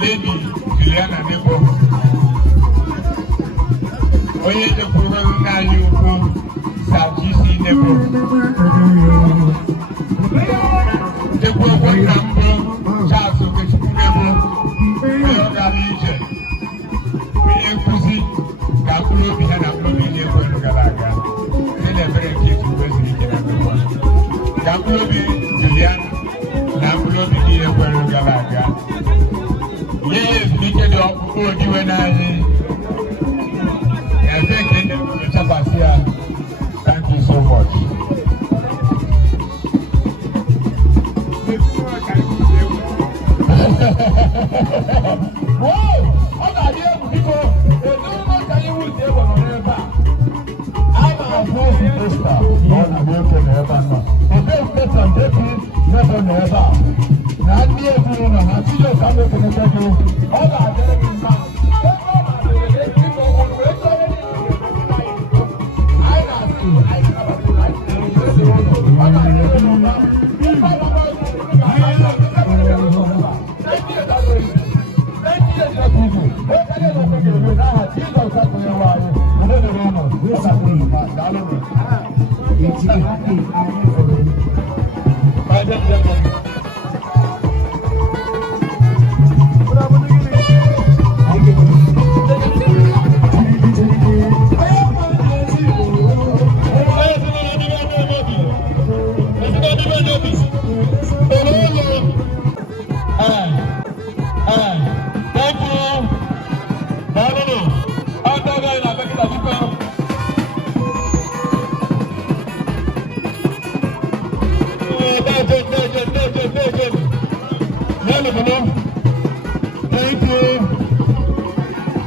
Lady Juliana Nebo. Oye de Puro Nayuku, Sajisi Nebo. The Puro Nambo, Charles of the Nebo, Yoga Legion. Oye Pussy, Gapulo behind a blue in your Galaga. Then a very cute person in the one. Gapulo Julian, Napulo behind your Galaga. Yes, we can do what you and I think thank you so much. Wow! I'm not here because there's no one can you will say what I'm a first sister. One American never know. The best person never never. Not me everyone, I see your family connected you. All are there in man.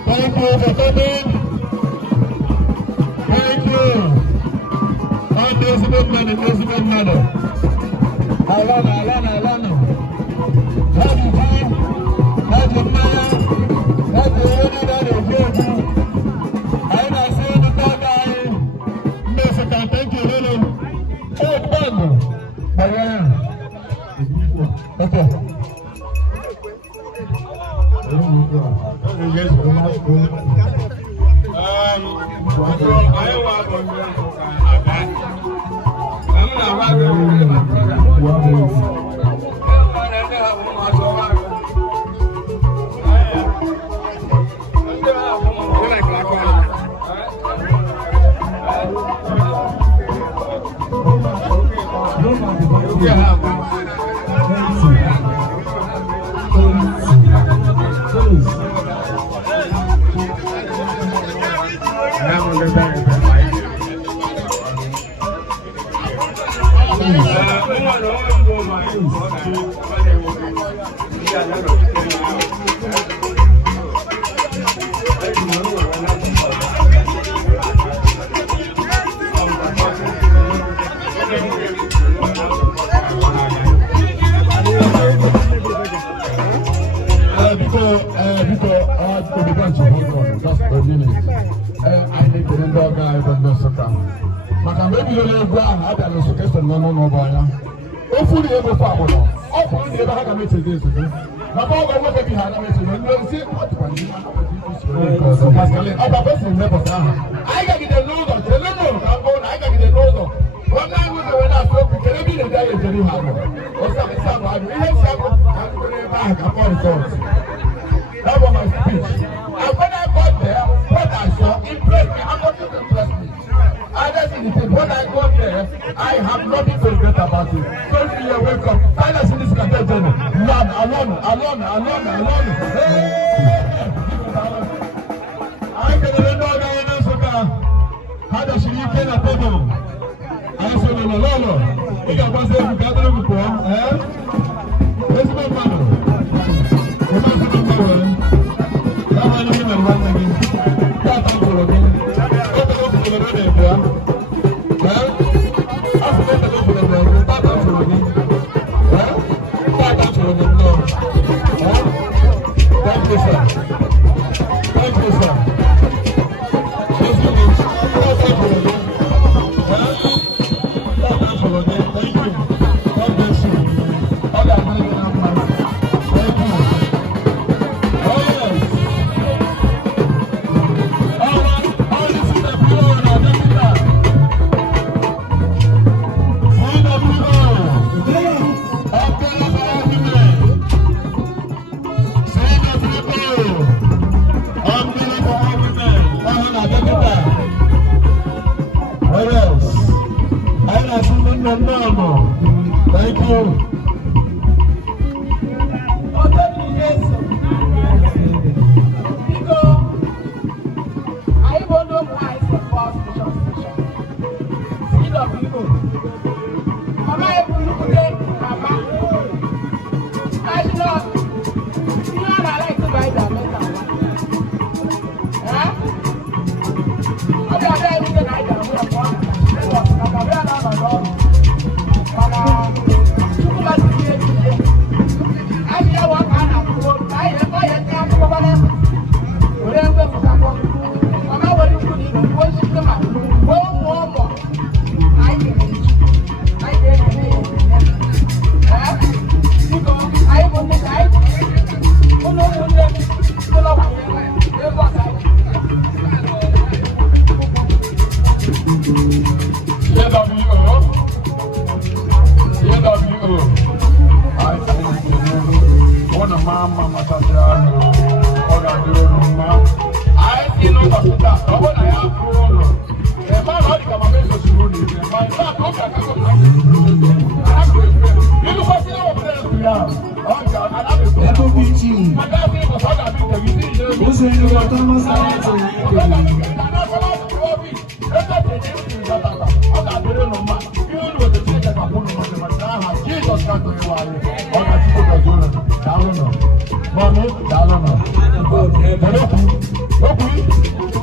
Thank you for coming. Thank you. Undecible manner. Alana. Have you time? Have you Maya? Have you ready? That is good. I see the third guy. Mexican, thank you, Lulu. Oh, Bango. Okay. That was my speech. And when I got there, what I saw impressed me. I'm not going to impress me. When I got there, I have nothing to regret about it. Don't feel your wake up. Silence in this cathedral. Alone. I can remember how does she get a table? I said, no. You got one say, you got to look for where's my mother? Well, Thank you. Jesus